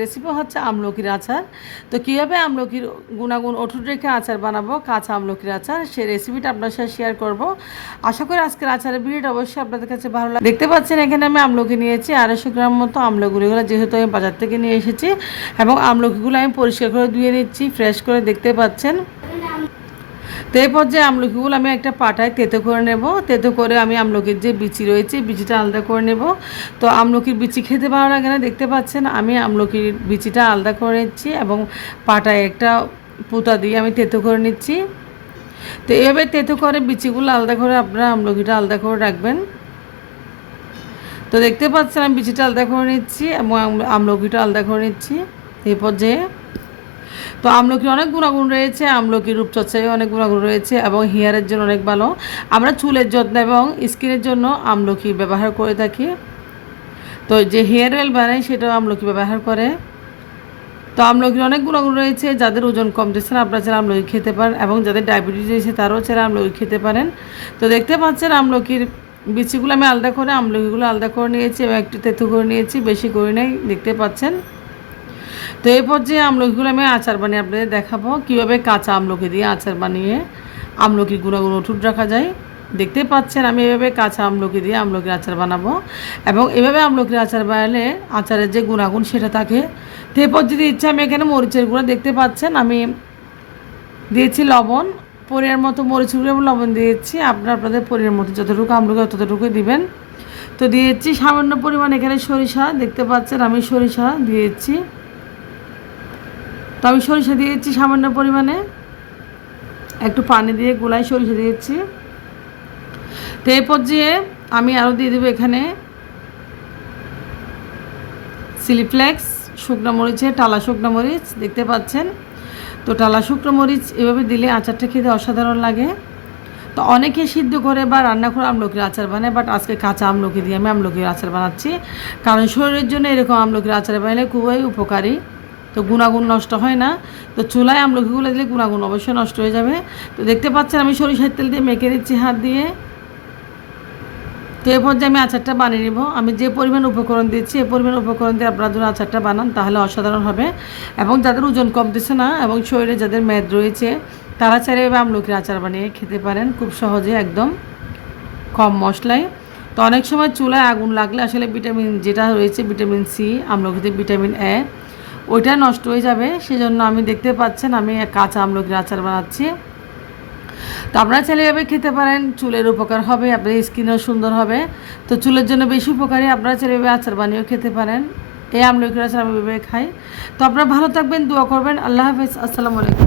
Recipe হচ্ছে আমলকির আচার। তো কীভাবে আমলকির গুণাগুণ অটুট রেখে আচার বানাবো, কাঁচা আমলকির আচার, সেই রেসিপিটা আপনার সাথে শেয়ার করব। আশা করি আজকের আচারের ভিডিওটা অবশ্যই আপনাদের কাছে ভালো লাগে। দেখতে পাচ্ছেন এখানে আমি আমলকি নিয়েছি 250 গ্রাম মতো। আমলকিগুলো যেহেতু আমি বাজার থেকে নিয়ে এসেছি এবং আমলকিগুলো আমি পরিষ্কার করে ধুয়ে নিচ্ছি, ফ্রেশ করে। দেখতে পাচ্ছেন। তো এই পর্যায়ে আমলকিগুলো আমি একটা পাটায় তেতো করে নেব। তেতো করে আমি আমলকির যে বিচি রয়েছে বিচিটা আলাদা করে নেব। তো আমলকির বিচি খেতে ভালো লাগে না, দেখতে পাচ্ছেন আমি আমলকির বিচিটা আলাদা করে নিচ্ছি এবং পাটায় একটা পুঁতা দিয়ে আমি তেতো করে নিচ্ছি। তো এভাবে তেতো করে বিচিগুলো আলাদা করে আপনারা আমলকিটা আলাদা করে রাখবেন। তো দেখতে পাচ্ছেন আমি বিচিটা আলাদা করে নিচ্ছি এবং আমলকিটা আলাদা করে নিচ্ছি এই পর্যায়ে। তো আমলকির অনেক গুণাগুণ রয়েছে, আমলকির রূপচর্চায় অনেক গুণাগুণ রয়েছে এবং হেয়ারের জন্য অনেক ভালো। আমরা চুলের যত্ন এবং স্কিনের জন্য আমলকি ব্যবহার করে থাকি। তো যে হেয়ার অয়েল বানাই সেটাও আমলকি ব্যবহার করে। তো আমলকির অনেক গুণাগুণ রয়েছে। যাদের ওজন কমতেছে না আপনারা চাইলে আমলকি খেতে পারেন এবং যাদের ডায়াবেটিস রয়েছে তারাও চাইলে আমলকি খেতে পারেন। তো দেখতে পাচ্ছেন আমলকির বিচিগুলো আমি আলাদা করে আমলকিগুলো আলাদা করে নিয়েছি এবং একটু তেতো করে নিয়েছি, বেশি করে নেই, দেখতে পাচ্ছেন। তো এই পর্যায়ে আমলকিগুলো আমি আচার বানিয়ে আপনাদের দেখাবো কীভাবে কাঁচা আমলকি দিয়ে আচার বানিয়ে আমলকির গুণাগুণ অটুট রাখা যায়। দেখতে পাচ্ছেন আমি এভাবে কাঁচা আমলকি দিয়ে আমলকির আচার বানাবো এবং এভাবে আমলকির আচার বানালে আচারের যে গুণাগুণ সেটা থাকে। তো এই পর্যায়ে ইচ্ছা আমি এখানে মরিচের গুঁড়ো, দেখতে পাচ্ছেন আমি দিয়েছি লবণ, পরিমাণ মতো মরিচের গুঁড়ো এবং লবণ দিয়েছি। আপনাদের পরিমাণ মতো যতটুকু আমলকি ততটুকুই দিবেন। তো দিয়েছি সামান্য পরিমাণ এখানে সরিষা, দেখতে পাচ্ছেন আমি সরিষা দিয়েছি। তো আমি সরিষা দিয়েছি সামান্য পরিমাণে, একটু পানি দিয়ে গোলায় সরিষা দিয়েছি। তো এই পর্যায়ে আমি আরও দিয়ে দেবো এখানে চিলি ফ্লেক্স, শুকনো মরিচের টালা শুকনো মরিচ, দেখতে পাচ্ছেন। তো টালা শুকনো মরিচ এভাবে দিলে আচারটা খেতে অসাধারণ লাগে। তো অনেকে সিদ্ধ করে বা রান্না করে আমলকির আচার বানায়, বাট আজকে কাঁচা আমলকি দিয়ে আমি আমলকির আচার বানাচ্ছি, কারণ শরীরের জন্য এরকম আমলকির আচার বানালে খুবই উপকারী। তো গুণাগুণ নষ্ট হয় না। তো চুলায় আমলকিগুলো দিলে গুণাগুণ অবশ্যই নষ্ট হয়ে যাবে। তো দেখতে পাচ্ছেন আমি সরিষার তেল দিয়ে মেখে নিচ্ছি হাত দিয়ে। তো এ পর্যায়ে আমি আচারটা বানিয়ে নেব। আমি যে পরিমাণ উপকরণ দিচ্ছি এই পরিমাণ উপকরণ দিয়ে আপনারা যদি আচারটা বানান তাহলে অসাধারণ হবে। এবং যাদের ওজন কমতেছে না এবং শরীরে যাদের মেদ রয়েছে তারা চাইলে এভাবে আমলকির আচার বানিয়ে খেতে পারেন খুব সহজে, একদম কম মশলায়। তো অনেক সময় চুলায় আগুন লাগলে আসলে ভিটামিন যেটা রয়েছে ভিটামিন সি, আমলকিতে ভিটামিন এ, ওইটা নষ্ট হয়ে যাবে। সেজন্য আমি দেখতে পাচ্ছেন আমি কাঁচা আমলকির আচার বানাচ্ছি। তো আপনারা চাইলে এভাবে খেতে পারেন, চুলের উপকার হবে, আপনার স্কিনও সুন্দর হবে। তো চুলের জন্য বেশি উপকারী, আপনারা চাইলে এভাবে আচার বানিয়েও খেতে পারেন। এই আমলকির আচার আমি এভাবে খাই। তো আপনারা ভালো থাকবেন, দোয়া করবেন। আল্লাহ হাফেজ, আসসালামু আলাইকুম।